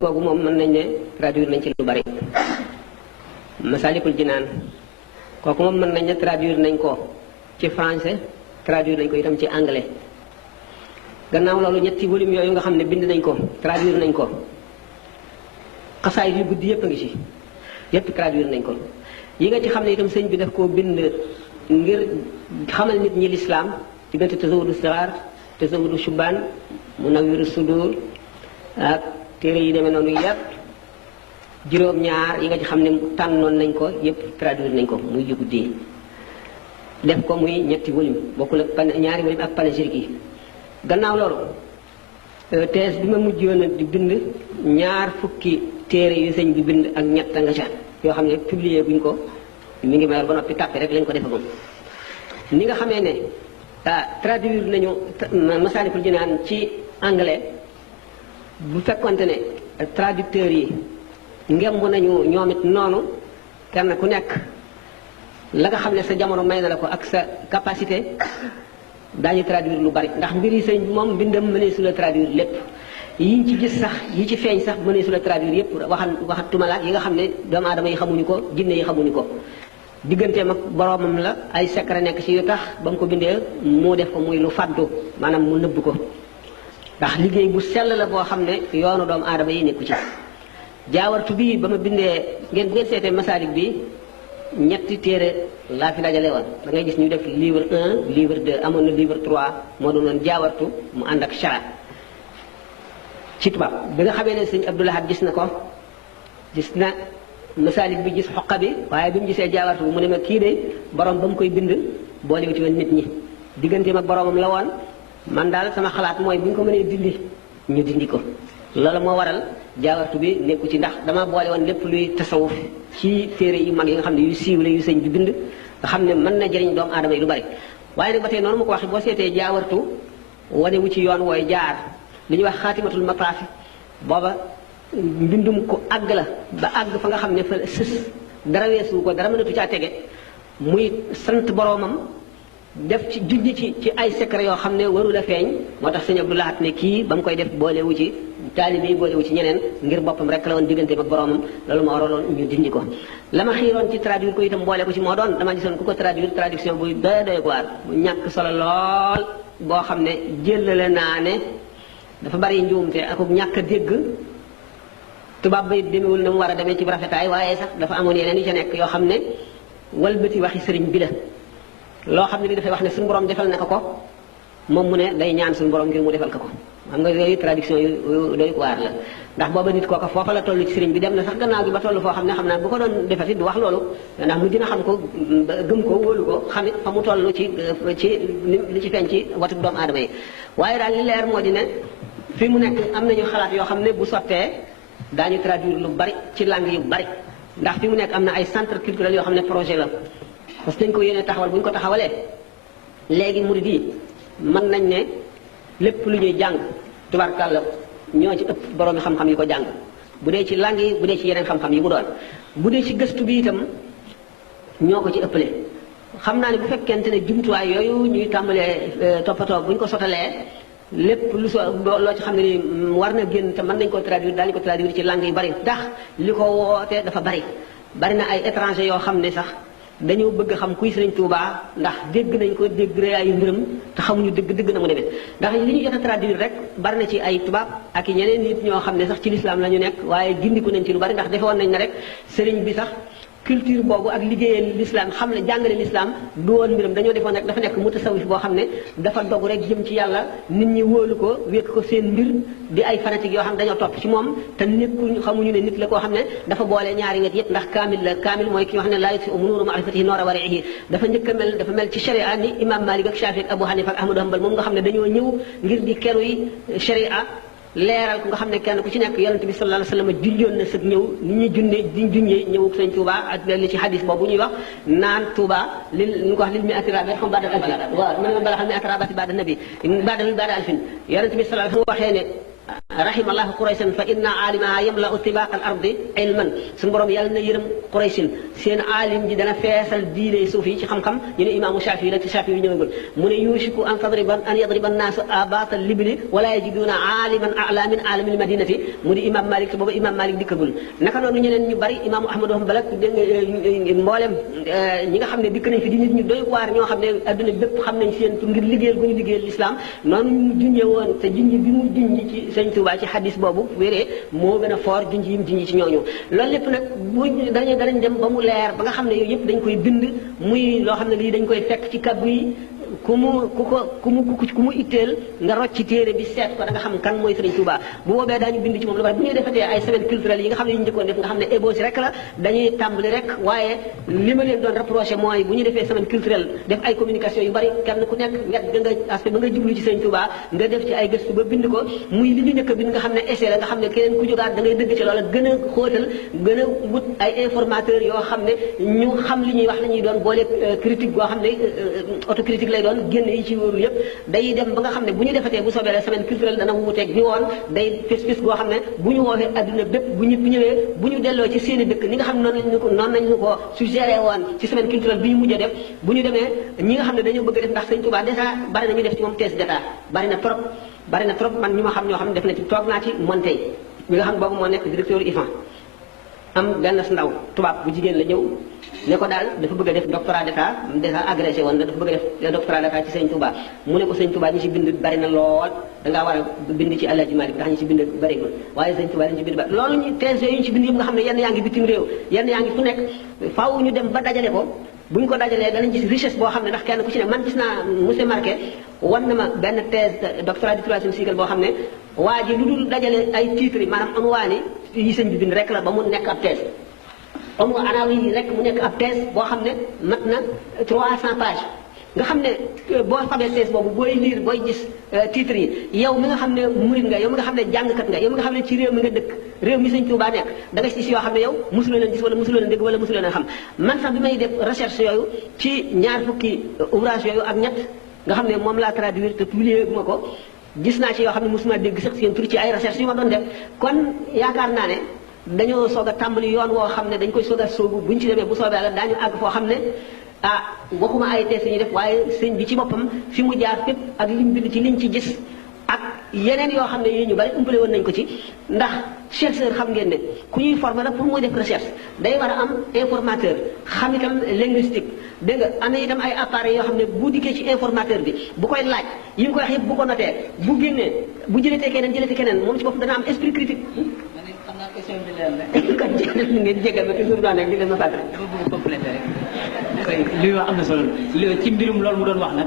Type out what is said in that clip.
googu moom mën nañ ne traduire nañ ci lu bari Masalikul Jinaan kooku moom mën nañ ne traduire nañ ko ci français traduire nañ ko itam ci anglais gannaaw loolu ñetti volume yooyu nga xam ne bind nañ ko traduire nañ ko xasaay yu guddi yépp a ngi ci yépp traduire nañ ko yi nga ci xam ne itam sëñ bi daf koo bind ngir xamal nit ñi lislaam diggante Tazawudu Sixaar Tazawudu Shubaan Munawwiru Sudur ak téere yi demee noonu yépp juróom-ñaar yi nga ci xam ne tànnoon nañ ko yépp traduire nañ ko muy yu guddi def ko muy ñetti volume bokkul ak ñaari volume ak panégyrique yi gannaaw loolu thèse bi ma mujjoon di bind ñaar fukki téere yu sëñ bi bind ak ñett nga ca yoo xam ne publié buñ ko mi ngi mayor ba noppi tàppi rek lañ ko defagum ni nga xamee ne traduire nañu Masaalikul Jinaan ci anglais bu fekkonte ne traducteurs yi ngemb nañu ñoom it noonu kenn ku nekk la nga xam ne sa jamono may na la ko ak sa capacité daañu traduire lu bari ndax mbiri sëñ bi moom mbindam mënee su la traduire lépp yiñ ci gis sax yi ci feeñ sax mënee su la traduire yépp waxatumalaat yi nga xam ne doomu aadama yi xamuñu ko jinne yi xamuñu ko digganteem ak boroomam la ay secret nekk ci yu tax ba mu ko bindee mu def ko muy lu fàddu maanaam mu nëbb ko ndax liggéey bu sell la boo xam ne yoonu doomu aadama yi nekku ci jaawartu bii ba ma bindee bu ngeen seetee masaalik bi ñetti téere laa fi dajale woon da ngay gis ñu def livre 1 livre 2 amoon na livre 3 moo doonoon jaawartu mu ànd ak chara ci tubaab bi nga xamee ne sëñ Abdou Lahad gis na ko gis na masaalik bi gis xoqa bi waaye bi mu gisee jaawartu bi mu ne ma kii de borom ba mu koy bind boolewu ci woon nit ñi digganteem ak boromam la woon man daal sama xalaat mooy bu ñu ko mënee dindi ñu dindi ko loolu moo waral jaawartu bi nekku ci ndax dama boole woon lépp luy tasawuf ci téere yu mag yi nga xam ne yu siiw la yu sëñ bi bind nga xam ne mën na jëriñ doomu aadama yi lu bari waaye nag ba tey noonu ma ko waxee boo seetee jaawartu wane wu ci yoon wooy jaar li ñuy wax xaatimatul mataafi booba mbindum ko àgg la ba àgg fa nga xam ne fa sës dara weesu ko dara mënatu caa tege muy sant boroomam def ci junj ci ay secret yoo xam ne warul a feeñ moo tax sëñ Abdou Lahad ne kii ba mu koy def boolewu ci taalibe yi boolewu ci ñeneen ngir boppam rek la woon digganteem ak boroomam loolu moo waraloon ñu dindi ko la ma xiiroon ci traduire ko itam boole ko ci moo doon dama gisoon ku ko traduire traduction buy doy waar bu ñàkk solo lool boo xam ne jëlale naa ne dafa bari njuumte ak ñàkk a dégg tubaab ba it demewul na mu war a demee ci rafetaay waaye sax dafa amoon yeneen yu ca nekk yoo xam ne walbati waxi sëriñ bi la loo xam ne li dafay wax ne suñu borom defal na ko ko moom mu ne day ñaan suñu borom ngir mu defal ko ko xam nga yooyu traduction yu doy waar la ndax booba nit kooka foofa la toll ci sëriñ bi dem na sax gannaaw gi ba toll foo xam ne xam naa bu ko doon defati du wax loolu ndax mu dina xam ko gëm ko wóolu ko xamit fa mu toll ci li ci feeñ ci watu doomu aadama yi waaye daal li leer moo di ne fi mu nekk am nañu xalaat yoo xam ne bu sottee daañu traduire lu bari ci langue yu bari ndax fi mu nekk am na ay centre culturel yoo xam ne projet la parce que dañ ko yéene taxawal bu ñu ko taxawalee léegi murid yi mën nañ ne lépp lu ñuy jàng tubarkàlla ñoo ci ëpp boroomi xam-xam yi ko jàng bu dee ci langue yi bu dee ci yeneen xam-xam yi mu doon bu dee ci gëstu bi itam ñoo ko ci ëppale xam naa ne bu fekkente ne jumtuwaay yooyu ñuy tàmbalee toppatoo bu ñu ko sotalee lépp lu loo ci xam ne ni war na génn te mën nañ ko traduire daañu ko traduire ci langue yu bari ndax li ko wootee dafa bari na ay étranger yoo xam ne sax dañoo bëgg xam kuy Sëriñ Tuubaa ndax dégg nañ ko dégg réyaayu mbiram te xamuñu dëgg na mu demee ndax li ñu jot a traduire rek bari na ci ay tubaab ak ñeneen nit ñoo xam ne sax ci lislaam la ñu nekk waaye gindiku nañ ci lu bari ndax defe woon nañ ne rek sëriñ bi sax culture boobu ak liggéeyal l'islam xam ne jàngale l'islam du woon mbiram dañoo defoon rek dafa nekk mutasawif boo xam ne dafa dog rek jëm ci yàlla nit ñi wóolu ko wékk ko seen mbir di ay fanatique yoo xam ne dañoo topp ci moom te nekkuñu xamuñu ne nit la koo xam ne dafa boole ñaari wet yëpp ndax kaamil mooy ki nga xam ne laa yutfi nuuru maarifatihi noora wariihi dafa njëkk a mel dafa mel ci sharia ni imam Malik ak Shafi ak Abu Hanifa ak Ahmadu Hanbal moom nga xam ne dañoo ñëw ngir di keru yi sharia leeral ko nga xam ne kenn ku ci nekk yonent bi sallallahu alayhi wa sallam junjoon na sëg ñëw ni ñuy junjee ñëwuk sëñ Touba ak li ci xadis boobu ñuy wax naan Touba ñu ko wax lil mi atirabi xam baadal alfi waaw man ma bala xam ne atirabati baada nabi baada alfin yonent bi sallallahu alayhi wa sallam waxee ne rahima allahu quraysan fa inna alimaha yamla tibaqa al ardi ilman suñu borom yàlla na yërëm quraysin seen alim ji dana feesal diine suuf yi ci xam-xam ñu ne imaamu Shaafi la ci Shaafi yi ñëwagul mu ne yusiku an yadriba annaasu abata libli wala yajiduna aliman ala min alamil madinati mu di imam Malik booba imam Malik dikkagul naka noonu ñeneen ñu bari imaamu Ahmad wax balak mboolem ñi nga xam ne dikk nañ fi di nit ñu doy waar ñoo xam ne adduna bépp xam nañ seen tur ngir liggéeyal gu ñu liggéeyal l'islam noonu mu junjee woon te junj bi mu junj ci Sëñ Tuubaa ci xadis boobu wéree moo gën a fort junj yi mu junj ci ñooñu loolu lépp nag bu danañ dem ba mu leer ba nga xam ne yooyu yëpp dañ koy bind muy loo xam ne lii dañ koy fekk ci kàggu yi ku mu itteel nga rocc ci téere bi seet ko da nga xam kan mooy Sëriñ Tuubaa bu boobee daañu bind ci moom lu bari bu ñuy defatee ay semaine culturelle yi nga xam ne yu njëkkoon def nga xam ne ébauche rek la dañuy tàmbali rek waaye li ma leen doon reproché mooy bu ñu defee semaine culturelle def ay communication yu bari kenn ku nekk wet ga nga aspect ba nga jublu ci Sëriñ Tuubaa nga def ci ay gëstu ba bind ko muy li ñu njëkk a bind nga xam ne essai la nga xam ne keneen ku jógaat da ngay dëgg ci loola gën a xóotal gën a wut ay informateurs yoo xam ne ñu xam li ñuy wax la ñuy doon boole critique goo xam ne autocritique lay doon génn yi ci wóorul yëpp day dem ba nga xam ne bu ñu defatee bu soobee la semaine culturelle dana wuuteeg bi woon day fis goo xam ne bu ñu woowee adduna bépp bu ñëpp ñëwee bu ñu delloo ci seen i dëkk ni nga xam ne noonu nañu ko suggéré woon ci semaine culturelle bi ñu mujj a def bu ñu demee ñi nga xam ne dañoo bëgg a def ndax Sëñ Tuubaa déjà bari na ñu def ci moom thèse d'état bari na trop man ñi ma xam ñoo xam ne def na ci toog naa ci Montey mi nga xam ne boobu moo nekk directeur IFAN am benn ndaw tubaab bu jigéen la ñëw ne ko daal dafa bëgg a def doctorat d'état déjà agrégé woon na dafa bëgg a def doctorat d'état ci Sëñ Tuubaa mu ne ko Sëñ Tuubaa ñi ci bind bari na lool dangaa war a bind ci Alaaji Maalik ndax ñi ci bind bariwul waaye Sëñ Tuubaa dañu ci bind bari loolu ñu thèse yooyu ñu ci bind yëpp nga xam ne yenn yaa ngi bitim réew yenn yaa ngi fu nekk faaw ñu dem ba dajale ko bu ñu ko dajalee danañ gis richesse boo xam ne ndax kenn ku ci ne man gis naa monsieur Marquet wan na ma benn thèse doctorat du troisième cycle boo xam ne waa ji lu dul dajale ay titres yi maanaam unwaani yi sëñ bi bind rek la ba mu nekk ab thèse am nga anaaw yi rek mu nekk ab thèse boo xam ne mat na 300 pages nga xam ne boo xamee thèse boobu booy lire booy gis titres yi yow mi nga xam ne murid nga yow mi nga xam ne jàngkat nga yow mi nga xam ne ci réew mi nga dëkk réew mi Sëñ Tuubaa nekk da nga gis yoo xam ne yow mosuloo leen gis wala mosuloo leen dégg wala mosuloo leen xam man sax bi may def recherche yooyu ci ñaar fukki ouvrage yooyu ak ñett nga xam ne moom laa traduire te publier gu ma ko gis naa ci yoo xam ne mosuma dégg sax seen tur ci ay recherche yu ma doon def kon yaakaar naa ne dañoo soog a tàmbali yoon woo xam ne dañ koy soog a soobu buñ ci demee bu soobee la daañu àgg foo xam ne waxuma ay tees ñu def waaye sëñ bi ci boppam fi mu jaar fépp ak lim bind ci liñ ci gis ak yeneen yoo xam ne yii ñu bari umpale woon nañ ko ci ndax chercheur xam ngeen ne ku ñuy former la pour muy def recherche day war a am informateur xam itam linguistique dégg nga am na itam ay appareils yoo xam ne bu dikkee ci informateur bi bu koy laaj yi mu koy wax yëpp bu ko notee bu génnee bu jëletee keneen moom ci boppam dana am esprit critique. xam naa question bi leer na. kon ngeen jégal ma toujours doon rek di leen ma fàttali. dama bëgg compléter rek. li wax am na solo ci mbirum loolu mu doon wax nag.